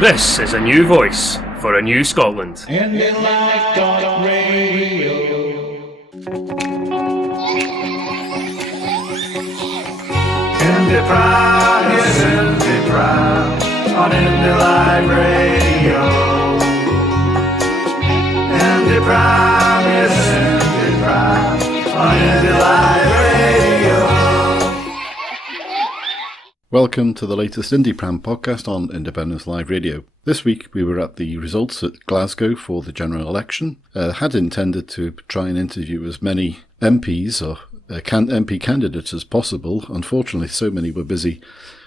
This is a new voice for a new Scotland. IndyPram is IndyPram on IndyLive Radio. IndyPram is IndyPram on IndyLive Radio. Welcome to the latest IndyPram podcast on Independence Live Radio. This week we were at the results at Glasgow for the general election. Had intended to try and interview as many MPs or MP candidates as possible. Unfortunately, so many were busy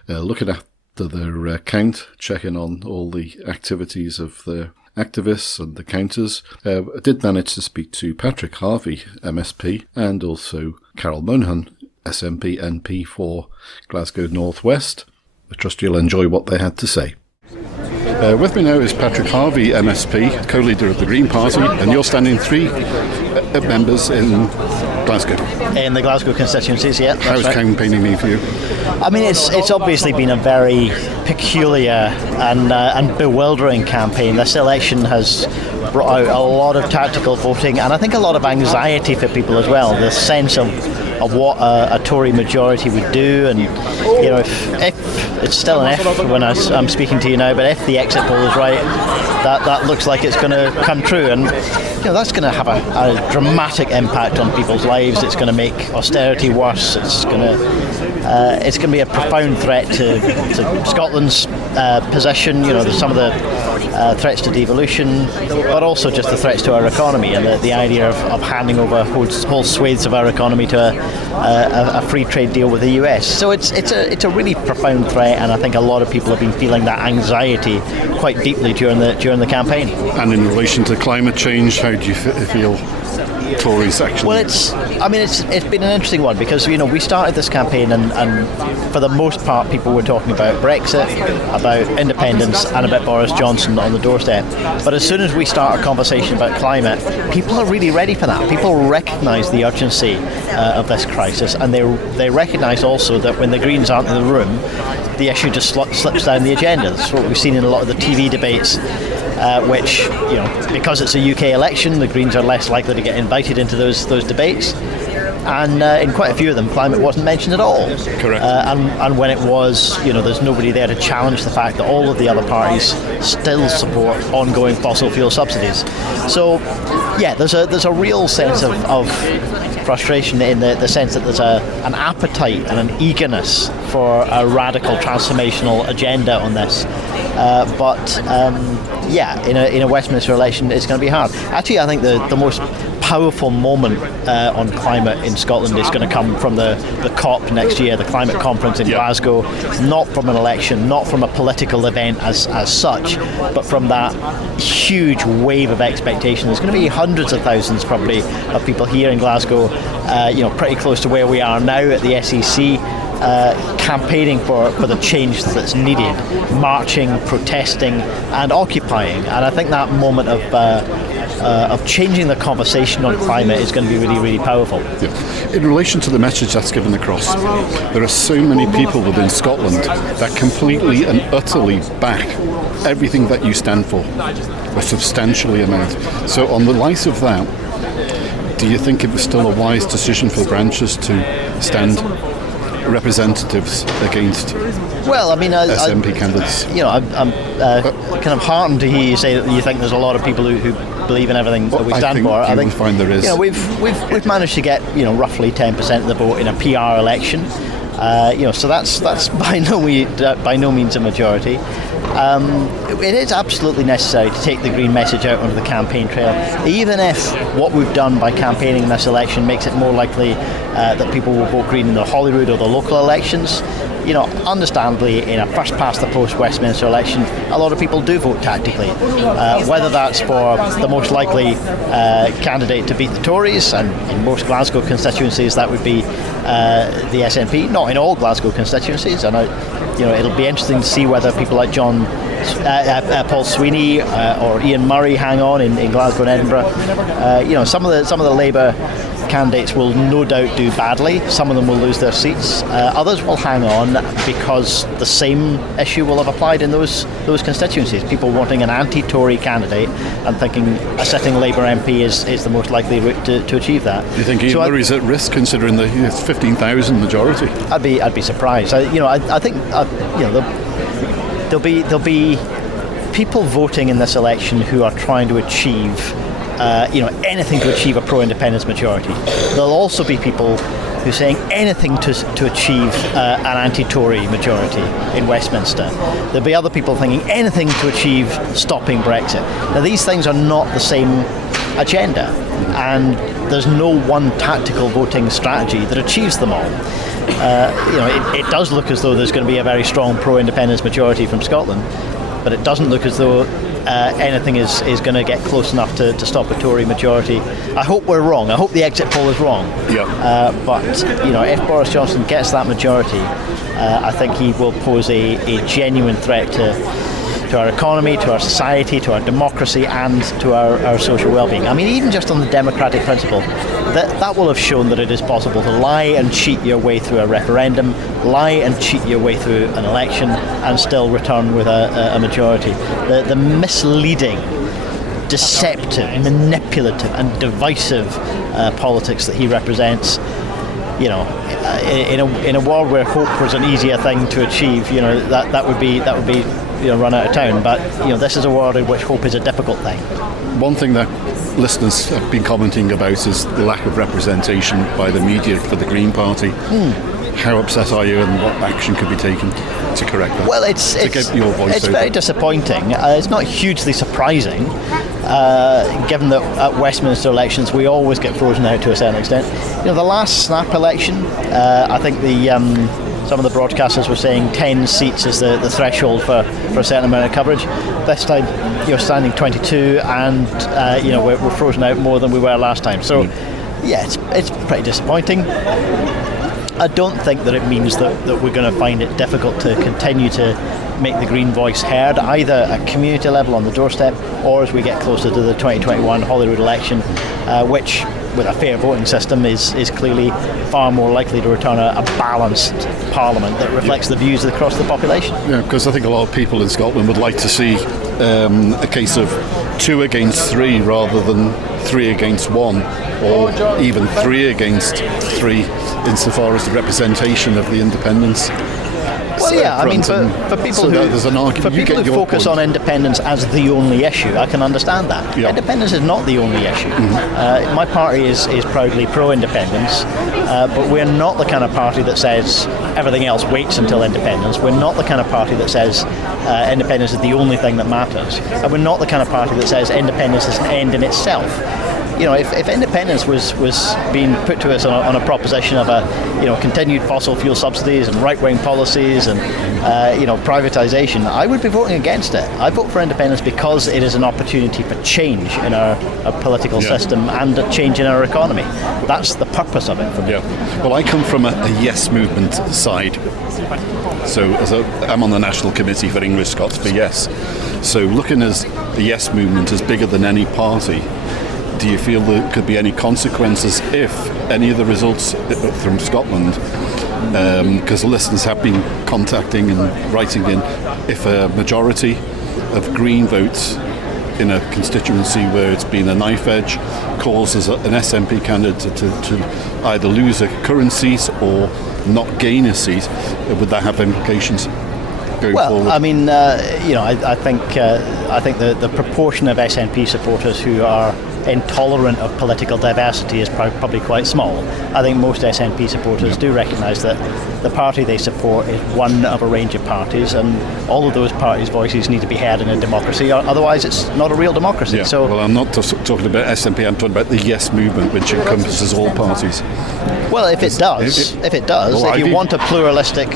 looking after their count, checking on all the activities of the activists and the counters. I did manage to speak to Patrick Harvie MSP and also Carol Monaghan SMP NP for Glasgow North West. I trust you'll enjoy what they had to say. With me now is Patrick Harvie MSP, co-leader of the Green Party, and you're standing three members in Glasgow. In the Glasgow constituencies, yeah. How's campaigning been for you? I mean, it's obviously been a very peculiar and bewildering campaign. This election has brought out a lot of tactical voting and I think a lot of anxiety for people as well. The sense of what a Tory majority would do, and you know, if it's still an F when I'm speaking to you now, but if the exit poll is right, that looks like it's going to come true, and you know, that's going to have a dramatic impact on people's lives. It's going to make austerity worse. It's going to be a profound threat to Scotland's position. You know, there's some of the threats to devolution, but also just the threats to our economy, and the idea of handing over whole swathes of our economy to a free trade deal with the US. So it's a really profound threat, and I think a lot of people have been feeling that anxiety quite deeply during the campaign. And in relation to climate change, how do you feel Tories actually? Well, it's been an interesting one because, you know, we started this campaign and for the most part people were talking about Brexit, about independence and about Boris Johnson on the doorstep. But as soon as we start a conversation about climate, people are really ready for that. People recognise the urgency of this crisis, and they recognise also that when the Greens aren't in the room, the issue just slips down the agenda. That's what we've seen in a lot of the TV debates, which, you know, because it's a UK election, the Greens are less likely to get invited into those debates. And in quite a few of them, climate wasn't mentioned at all. Correct. And when it was, you know, there's nobody there to challenge the fact that all of the other parties still support ongoing fossil fuel subsidies. So, yeah, there's a real sense of frustration in the sense that there's an appetite and an eagerness for a radical transformational agenda on this. But in a Westminster election, it's going to be hard. Actually, I think the most powerful moment on climate in Scotland is going to come from the COP next year, the climate conference in Glasgow, not from an election, not from a political event as such, but from that huge wave of expectation. There's going to be hundreds of thousands probably of people here in Glasgow, pretty close to where we are now at the SEC, campaigning for the change that's needed, marching, protesting and occupying. And I think that moment of changing the conversation on climate is going to be really, really powerful. Yeah. In relation to the message that's given across, there are so many people within Scotland that completely and utterly back everything that you stand for, a substantially amount. So on the light of that, do you think it was still a wise decision for branches to stand representatives against SNP candidates? You know, I'm kind of heartened to hear you say that you think there's a lot of people who believe in everything that we stand for. I think find there is. You know, we've managed to get, you know, roughly 10% of the vote in a PR election. So that's by no means a majority. It is absolutely necessary to take the Green message out onto the campaign trail, even if what we've done by campaigning in this election makes it more likely that people will vote Green in the Holyrood or the local elections. You know, understandably, in a first-past-the-post Westminster election, a lot of people do vote tactically. Whether that's for the most likely candidate to beat the Tories, and in most Glasgow constituencies that would be the SNP, not in all Glasgow constituencies. And it'll be interesting to see whether people like Paul Sweeney or Ian Murray hang on in Glasgow and Edinburgh. Some of the Labour candidates will no doubt do badly. Some of them will lose their seats. Others will hang on because the same issue will have applied in those constituencies. People wanting an anti-Tory candidate and thinking a sitting Labour MP is the most likely route to achieve that. Do you think Ian Murray's at risk, considering the 15,000 majority? I'd be surprised. I think there'll be people voting in this election who are trying to achieve anything to achieve a pro-independence majority. There'll also be people who are saying anything to achieve an anti-Tory majority in Westminster. There'll be other people thinking anything to achieve stopping Brexit. Now, these things are not the same agenda, and there's no one tactical voting strategy that achieves them all. It does look as though there's going to be a very strong pro-independence majority from Scotland, but it doesn't look as though anything is going to get close enough to stop a Tory majority. I hope we're wrong. I hope the exit poll is wrong. Yeah. But if Boris Johnson gets that majority, I think he will pose a genuine threat to our economy, to our society, to our democracy, and to our social well-being. I mean, even just on the democratic principle, that will have shown that it is possible to lie and cheat your way through a referendum, lie and cheat your way through an election, and still return with a majority. The misleading, deceptive, manipulative, and divisive politics that he represents, in a world where hope was an easier thing to achieve, that would be run out of town. But this is a world in which hope is a difficult thing. One thing that listeners have been commenting about is the lack of representation by the media for the Green Party. How upset are you, and what action could be taken to correct that? Well, it's get your voice over? Very disappointing. It's not hugely surprising, given that at Westminster elections we always get frozen out to a certain extent. The last snap election, I think some of the broadcasters were saying 10 seats is the threshold for a certain amount of coverage. This time, you're standing 22, and we're frozen out more than we were last time. So, yeah, it's pretty disappointing. I don't think that it means that we're going to find it difficult to continue to make the Green voice heard, either at community level on the doorstep, or as we get closer to the 2021 Holyrood election, which, with a fair voting system, is clearly far more likely to return a balanced parliament that reflects the views across the population. Yeah, because I think a lot of people in Scotland would like to see a case of 2 against 3 rather than 3 against 1, or even 3 against 3 insofar as the representation of the independents. Well, yeah, I mean, for people who focus on independence as the only issue, I can understand that. Yeah. Independence is not the only issue. Mm-hmm. My party is proudly pro-independence, but we're not the kind of party that says everything else waits until independence. We're not the kind of party that says independence is the only thing that matters. And we're not the kind of party that says independence is an end in itself. If independence was being put to us on a proposition of continued fossil fuel subsidies and right-wing policies and privatisation, I would be voting against it. I vote for independence because it is an opportunity for change in our political system and a change in our economy. That's the purpose of it for me. Yeah. Well, I come from a yes movement side. So I'm on the National Committee for English Scots for Yes. So looking at the yes movement as bigger than any party, do you feel there could be any consequences if any of the results from Scotland, because listeners have been contacting and writing in, if a majority of Green votes in a constituency where it's been a knife edge causes an SNP candidate to either lose a current seat or not gain a seat, would that have implications going forward? Well, I mean, I think the proportion of SNP supporters who are intolerant of political diversity is probably quite small. I think most SNP supporters do recognise that the party they support is one of a range of parties, and all of those parties' voices need to be heard in a democracy, otherwise it's not a real democracy. Yeah. So, well, I'm not talking about SNP, I'm talking about the Yes movement, which encompasses all parties. Well, if you want a pluralistic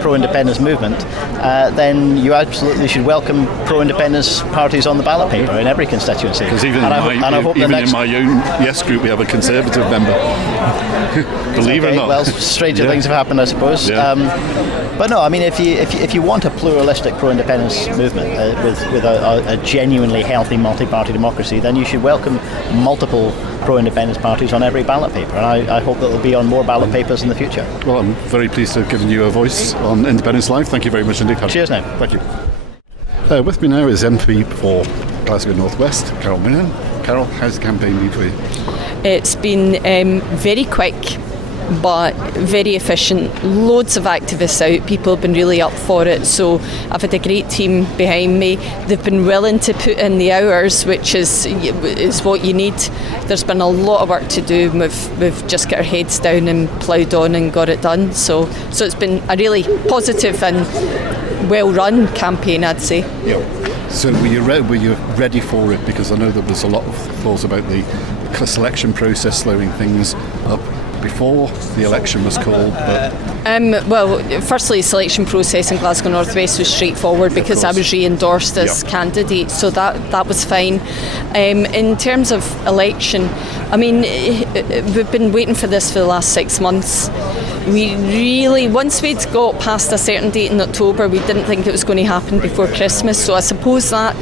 pro-independence movement, then you absolutely should welcome pro-independence parties on the ballot paper in every constituency. Because even I hope Even in my own Yes group, we have a Conservative member. Believe it or not. Well, stranger things have happened, I suppose. Yeah. But no, I mean, if you want a pluralistic pro-independence movement with a genuinely healthy multi-party democracy, then you should welcome multiple pro-independence parties on every ballot paper, and I hope that they'll be on more ballot papers in the future. Well, I'm very pleased to have given you a voice on Independence Live. Thank you very much indeed. Cheers now. Thank you. With me now is MP for Glasgow North West, Carol Monaghan. Carol, how's the campaign been for you? It's been very quick but very efficient. Loads of activists out, people have been really up for it, so I've had a great team behind me. They've been willing to put in the hours, which is what you need. There's been a lot of work to do. We've just got our heads down and ploughed on and got it done, so it's been a really positive and well-run campaign, I'd say. Yeah. So were you ready for it? Because I know there was a lot of thoughts about the selection process slowing things up before the election was called. But well, firstly, the selection process in Glasgow North West was straightforward because I was re-endorsed as candidate, so that was fine. In terms of election, I mean, we've been waiting for this for the last 6 months. We really, once we'd got past a certain date in October, we didn't think it was going to happen before Christmas, so I suppose that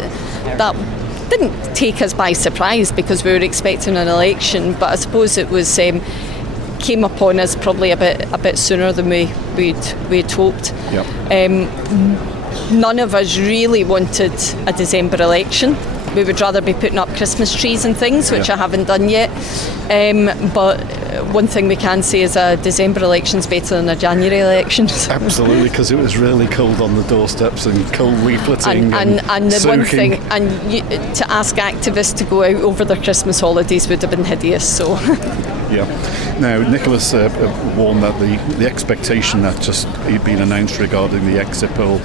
didn't take us by surprise because we were expecting an election, but I suppose it was came upon us probably a bit sooner than we'd hoped. Yep. None of us really wanted a December election. We would rather be putting up Christmas trees and things, which I haven't done yet. But one thing we can say is a December election is better than a January election. Absolutely, because it was really cold on the doorsteps and cold leafleting and the soaking. one thing, to ask activists to go out over their Christmas holidays would have been hideous. So. Yeah. Now, Nicholas warned that the expectation that just had been announced regarding the exit poll,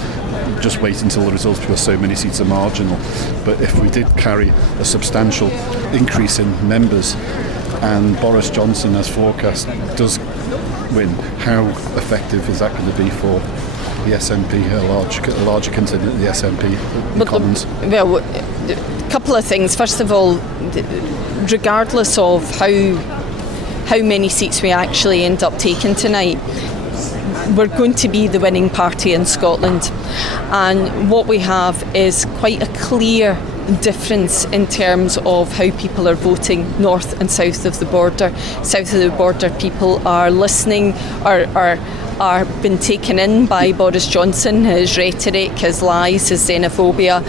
just wait until the results because so many seats are marginal. But if we did carry a substantial increase in members and Boris Johnson, as forecast, does win, how effective is that going to be for the SNP, a larger contingent of the SNP, the Commons? Well, a couple of things. First of all, regardless of how many seats we actually end up taking tonight, we're going to be the winning party in Scotland, and what we have is quite a clear difference in terms of how people are voting north and south of the border. South of the border people are listening, are been taken in by Boris Johnson, his rhetoric, his lies, his xenophobia.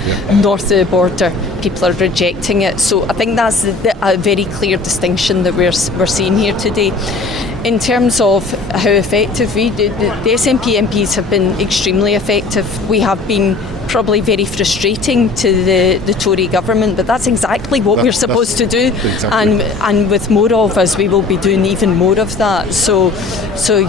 North of the border people are rejecting it, so I think that's a very clear distinction that we're seeing here today. In terms of how effective the SNP MPs have been extremely effective. We have been probably very frustrating to the Tory government, but that's exactly what we're supposed to do. Exactly. And with more of us, we will be doing even more of that. So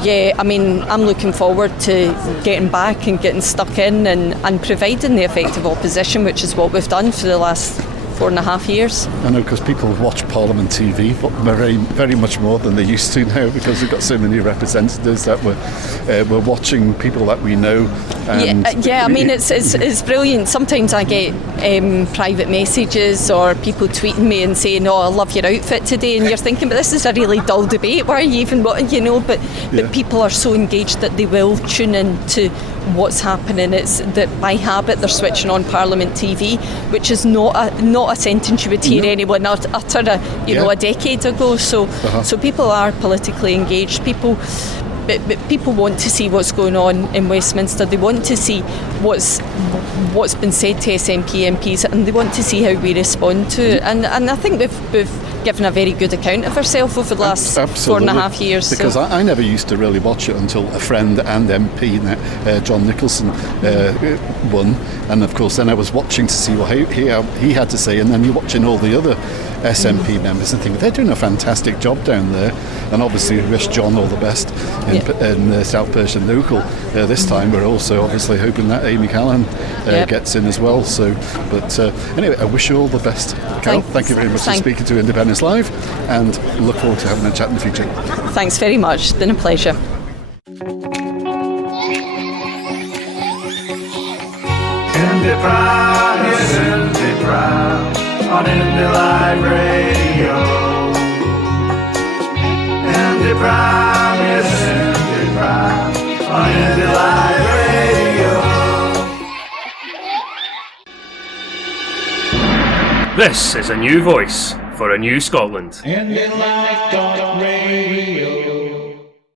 yeah, I mean, I'm looking forward to getting back and getting stuck in and providing the effective opposition, which is what we've done for the last 4.5 years. I know, because people watch Parliament TV very, very much more than they used to now, because we've got so many representatives that we're watching people that we know. And I mean, it's brilliant. Sometimes I get private messages or people tweeting me and saying, "Oh, I love your outfit today," and you're thinking, "But this is a really dull debate. Why are you even But people are so engaged that they will tune in to what's happening. It's that by habit they're switching on Parliament TV, which is not a sentence you would hear anyone utter a decade ago. So people are politically engaged. People want to see what's going on in Westminster. They want to see what's been said to SNP MPs, and they want to see how we respond to it. And I think we've given a very good account of ourselves over the last 4.5 years. Because I never used to really watch it until a friend and MP, John Nicholson, won. And of course then I was watching to see what he had to say, and then you're watching all the other SNP members and think they're doing a fantastic job down there. And obviously wish John all the best in the South Persian local. This time we're also obviously hoping that Amy Callaghan gets in as well. So, but anyway, I wish you all the best. Carol, thank you very much for speaking to Independence Live, and look forward to having a chat in the future. Thanks very much. It's been a pleasure. IndyPram, yes, IndyPram on Indy Live Radio. This is a new voice for a new Scotland. IndyLive Radio.